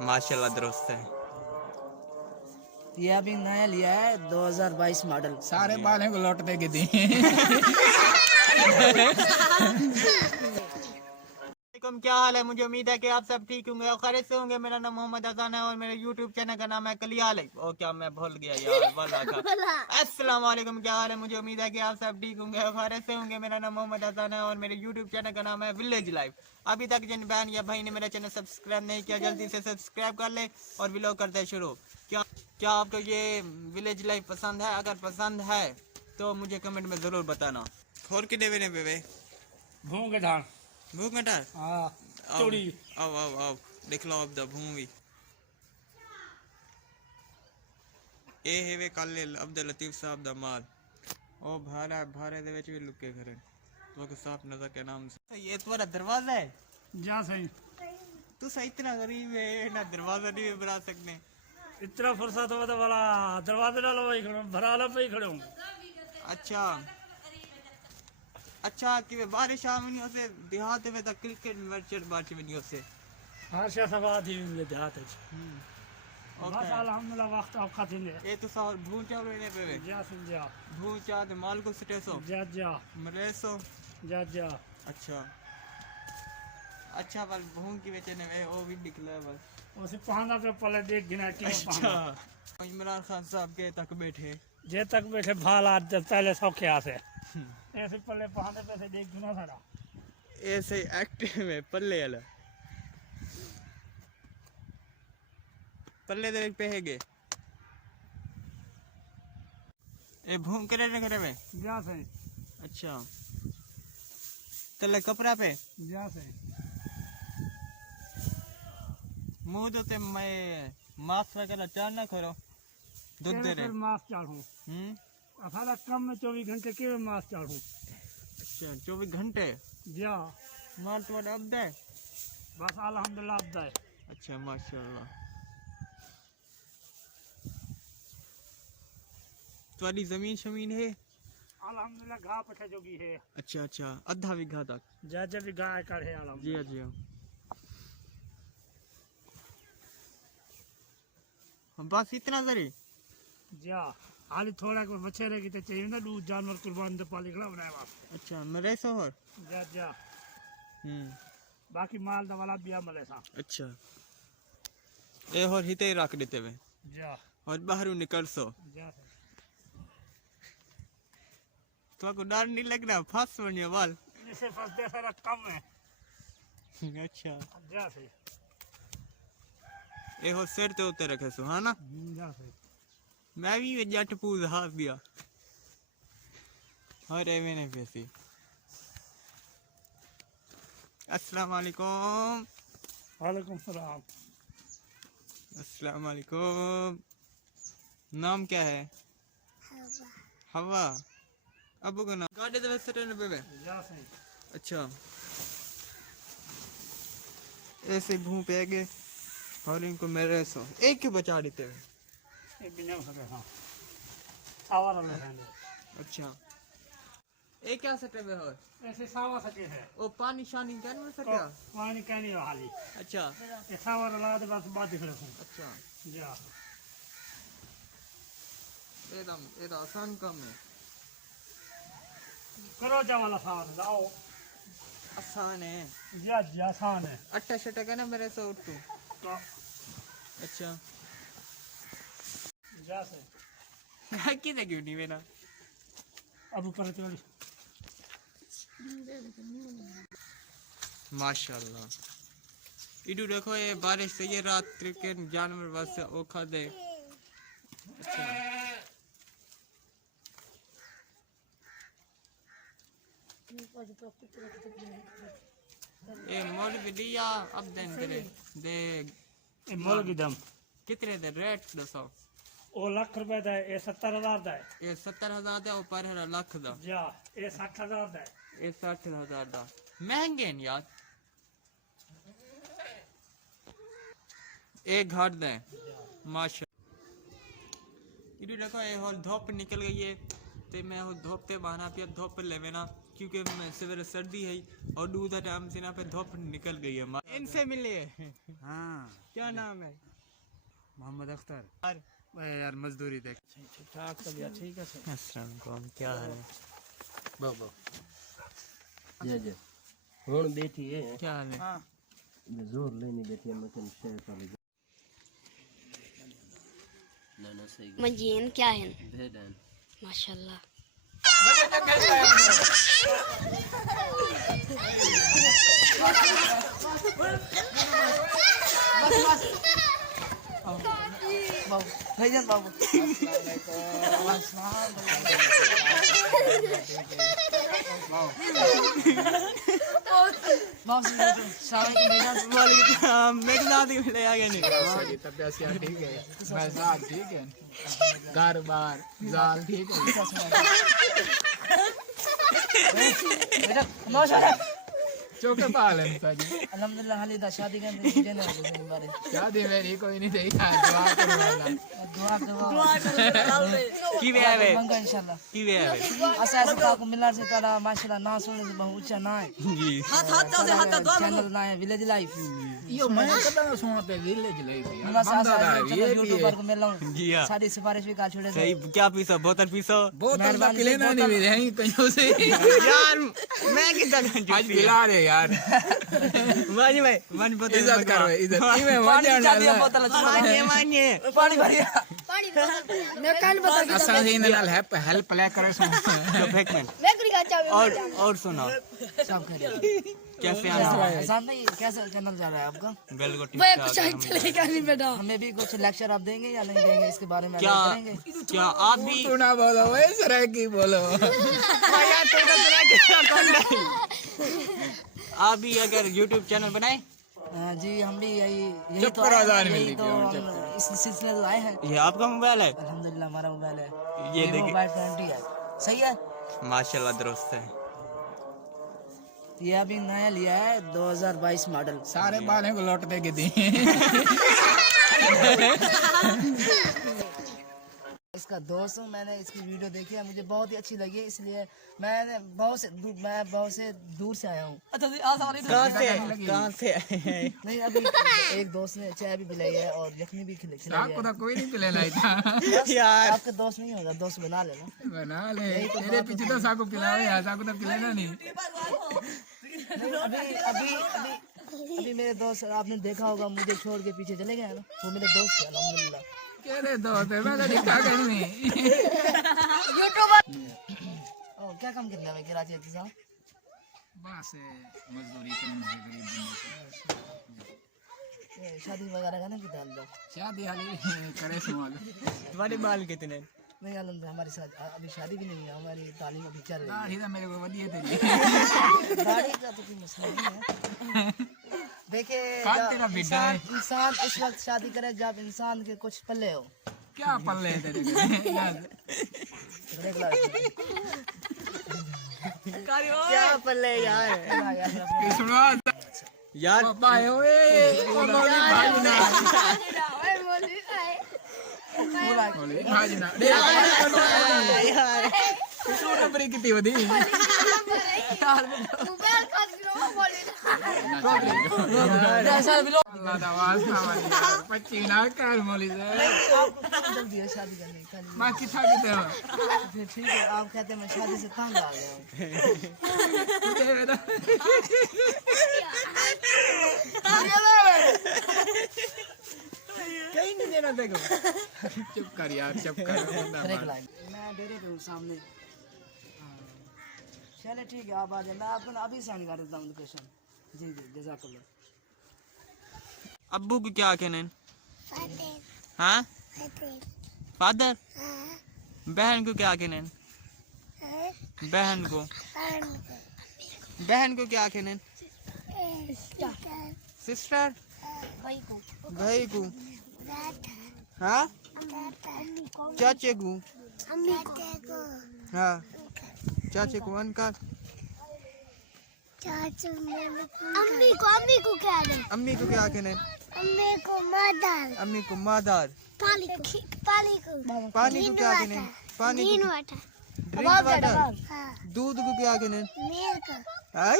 माशाल्लाह दुरुस्त है। ये अभी नया लिया है 2022 मॉडल। सारे बाल हैं को लौट दे के दी। क्या हाल है? मुझे उम्मीद है कि आप सब ठीक होंगे और खैरियत से होंगे। मेरा नाम मोहम्मद हसन है और मेरे YouTube चैनल का नाम है कलियाल। ओ क्या मैं भूल गया यार, बोला था। अस्सलाम वालेकुम, क्या हाल है? मुझे उम्मीद है कि आप सब ठीक होंगे और खैरियत से होंगे। मेरा नाम मोहम्मद हसन है और मेरे YouTube चैनल का नाम है विलेज लाइफ। अभी तक जिन बहन या भाई ने मेरा चैनल सब्सक्राइब नहीं किया, जल्दी से सब्सक्राइब कर ले और व्लॉग करते हैं शुरू। क्या आपको ये विलेज लाइफ पसंद है? अगर पसंद है तो मुझे कमेंट में ज़रूर बताना। और कितने बने पे भूंग धान भूख घटार चोरी आओ आओ आओ देख लो अब द भूमि ए है वे काले अब्दुल लतीफ साहब दा माल ओ भारे दे विच भी लुके खरे तो को साफ नजर के नाम से ये तुम्हारा दरवाजा है जा सही तू सही इतना गरीब है ना दरवाजा नहीं बना सकते इतना फुर्सत हो तो वाला दरवाजे डालो वही खड़ो भरा लो पे ही खड़े हूँ। अच्छा अच्छा कि वे बारिश आ नहीं होसे देहात में तो क्रिकेट मैच बात में नहीं होसे हर शे सवाद ही मिले देहात है बस ओके अल्हम्दुलिल्लाह वक्त औकात ही ये तो सार भूचा रहने पे वे जा सुन जा भूचा ते माल को सटेसो जा जा मरेसो जा जा अच्छा अच्छा बल भून की बेचने में वो भी निकला है बस उसे पहाना पे पले देख गिना के अच्छा इमरान खान साहब के तक बैठे जे तक बैठे भाल आज पहले सौखे आसे ऐसे पले पहाने पे से देख गिना सारा ऐसे एक्टिव में पल्ले वाला पल्ले दे पे है गे ए भून करे ने करे में जा सही अच्छा तले कपड़ा पे जा सही मुंह तो ते मैं मास्क वगैरह चार ना करो दूध दे रहे मास चाढ़ू असारा कम में 24 घंटे के मास चाढ़ू अच्छा 24 घंटे जा माल तुम्हारा अब दे बस अल्हम्दुलिल्लाह अब दे अच्छा माशाल्लाह तुम्हारी जमीन शमीन है अल्हम्दुलिल्लाह घा पठे जोगी है अच्छा अच्छा आधा बीघा तक जा जा भी गाय कर है जी अल्हम्दुलिल्लाह हाँ जी हाँ बस इतना जरी जा हाली थोड़ा को बचे रहेगी तो चाहिए ना दूध जानवर कुर्बान दे पाली खड़ा बनाए वास्ते अच्छा मेरे सोहर जा जा बाकी माल दवाला बिया मले सा अच्छा ए और हिते रख देते वे जा और बाहर निकल सो जा तो को डर नहीं लगना फंस बनिए बाल जिसे फंसते सारा कम है अच्छा जा सही ए हो सिर ते उते रखे सो हाँ ना जा सही मैं भी जट पूज हाथ दिया और एवे ने पैसे अस्सलाम वालेकुम वालेकुम सलाम अस्सलाम वालेकुम नाम क्या है हवा अबू का नाम गाड़ी दे सटन पे जा सही अच्छा ऐसे भूं पे गए और इनको मेरे सो एक क्यों बचा देते हुए ये बिना सके हां सावर ले हैं अच्छा एक क्या सटे में हो ऐसे सावा सके है ओ पानी शानी कर में सके पानी कहनी हाली अच्छा ये सावर ला दे बस बात दिख रहा अच्छा जा एकदम आसान काम है करो जा वाला सावर लाओ आसान है जा जा आसान है अट्टा शटा का ना मेरे से उठ तू तो अच्छा जा से किधर क्यों नहीं मेरा अब ऊपर चली माशाल्लाह इधर देखो ये बारिश से ये रात के जानवर बस ओखा दे अच्छा ये मोल भी दिया अब दिन करे दे ये मोल की दम कितने दे रेट दसो ओ लाख रुपए दा ये 70,000 दा है ये 70,000 दा ऊपर है लाख दा जा ये 60,000 दा है ये 60,000 दा महंगे न यार एक घाट दे माशा इधर देखो ये होल धूप निकल गई है ते मैं हो धूप ते बहाना पिया धूप लेवे ना क्योंकि मैं सवेरे सर्दी है और दूध टाइम से ना पे धूप निकल गई है। इनसे मिले। हाँ क्या नाम है? मोहम्मद अख्तर। और यार मजदूरी देख ठीक ठाक तबीयत ठीक है सर। अस्सलाम वालेकुम, क्या हाल है? बाबा जय हुन बैठी है। क्या हाल है? हाँ जोर लेनी बैठी है मैं शेयर कर ले ना सही मजीन क्या है भेड़न माशाल्लाह। भाईजान बाबू मैं साथ ही मिले आगे नहीं। तबीयत यार ठीक है, मैं साहब ठीक है, घर बार जाल ठीक है। बेटा माशाल्लाह चौके पाल है मुझे। अल्हम्दुलिल्लाह हाली दा शादी करने की जने वाले बारे शादी मेरी कोई नहीं देगी, दुआ करो वाला। दुआ की वे आवे मंगा इंशाल्लाह की वे आवे असा ऐसा को मिलने से तारा माशाल्लाह ना सुनने से बहुत ऊंचा ना है जी। चैनल ना है विलेज लाइफ यो मैं कदा सुनते विलेज लाइफ यार बस बंदा ऐसा है ये भी यूट्यूबर को मिल जी लाऊं हाँ। सारी सिफारिश भी का छोड़े सही। क्या पीसो? बोतल पीसो बोतल का पिलेना नहीं मिले हैं कहीं से यार। मैं कितना आज पिला दे यार, मानी भाई मानी बोतल इज्जत करो इज्जत। इमे पानी वजन चाहती है डाल बोतल मानिए मानिए। पानी भरिया मैं कल बता असल से इनल हेल्प ले करे सो तो फेक में। मैं कुछ का चाबी और सुनो सब खैरियत कैसे आना है? आसान नहीं कैसा चैनल चल रहा है आपका बेल को मैं कुछ चलेगा नहीं बेटा। हमें भी कुछ लेक्चर आप देंगे या नहीं देंगे इसके बारे में क्या बात करेंगे क्या आप भी तू ना बोलो ओए सरे की बोलो। यार तो कौन नहीं। आप भी अगर YouTube चैनल बनाए जी हम भी यही चुप तो करो, आजान यही मिली तो थी, हम इस सिलसिले में आए हैं। ये आपका मोबाइल है? अल्हम्दुलिल्लाह हमारा मोबाइल है ये Vivo देखिए मोबाइल गारंटी है सही है। माशाल्लाह दुरुस्त है। ये अभी नया लिया है 2022 मॉडल। सारे बालें को लौट देगी दी। इसका दोस्त हूँ, मैंने इसकी वीडियो देखी है, मुझे बहुत ही अच्छी लगी, इसलिए मैं बहुत से दूर से आया हूँ। कहाँ से नहीं अभी एक दोस्त ने चाय भी पिलाई है और यखनी भी खिलाई आपको है। तो कोई नहीं पिलेला था यार आपके दोस्त नहीं होगा, दोस्त बना लेना। बना ले तेरे पीछे तो साको पिलावे यार, साको तो पिलेना नहीं। नहीं, अभी मेरे दोस्त आपने देखा होगा मुझे छोड़ के पीछे चले गए ना, वो मेरे दोस्त थे अल्हम्दुलिल्लाह। क्या रे दोस्त है, मैं तो दिखा करनी। क्या काम करना है कराची के साथ? बस मजदूरी करने से गरीब बंदे शादी वगैरह का ना कि डाल दो शादी हाली करे सवाल। तुम्हारे बाल कितने? नहीं अल्हम्दुलिल्लाह हमारी अभी शादी भी नहीं है, हमारी तालीम अभी चल रही दाढ़ी तो मेरे को वधिया तेरी। है। गाड़ी का तो कोई मसला नहीं है। देखिए तेरा बेटा है। इंसान उस वक्त शादी करे जब इंसान के कुछ पल्ले हो। क्या पल्ले है तेरे को? देख लो क्या पल्ले यार। सुनो यार पापा है ओए ओ मौली भाई ना मौली भाई ना यार तू नंबर कितनी वधी मोबाइल का बोले अल्लाह दा वास्ता वाली यार 25 ना कर मौली से जल्दी है शादी करने की। मैं किथा किते हो फिर ठीक है आप कहते हैं मैं शादी से तंग आ गया हूँ। तेरे तो कहीं नहीं देना देखो। चुप कर यार चुप कर बंदा फिर एक मार। लाइन मैं डेरे पे हूँ सामने। चले ठीक है आप आ जाए, मैं आपको ना अभी साइन कर देता हूँ लोकेशन। जी जी जज़ाकल्लाह। अब्बू को क्या कहने? हाँ फादर। बहन को क्या कहने? बहन को क्या कहने? सिस्टर। भाई को हाँ चाचे को हाँ चाचे को अंकल। अम्मी को क्या है? अम्मी को क्या कहने? अम्मी को मदर अम्मी को मादार। पाली को पानी को क्या कहने? पानी को ड्रिंक वाटर दूध को क्या कहने मिल्क आई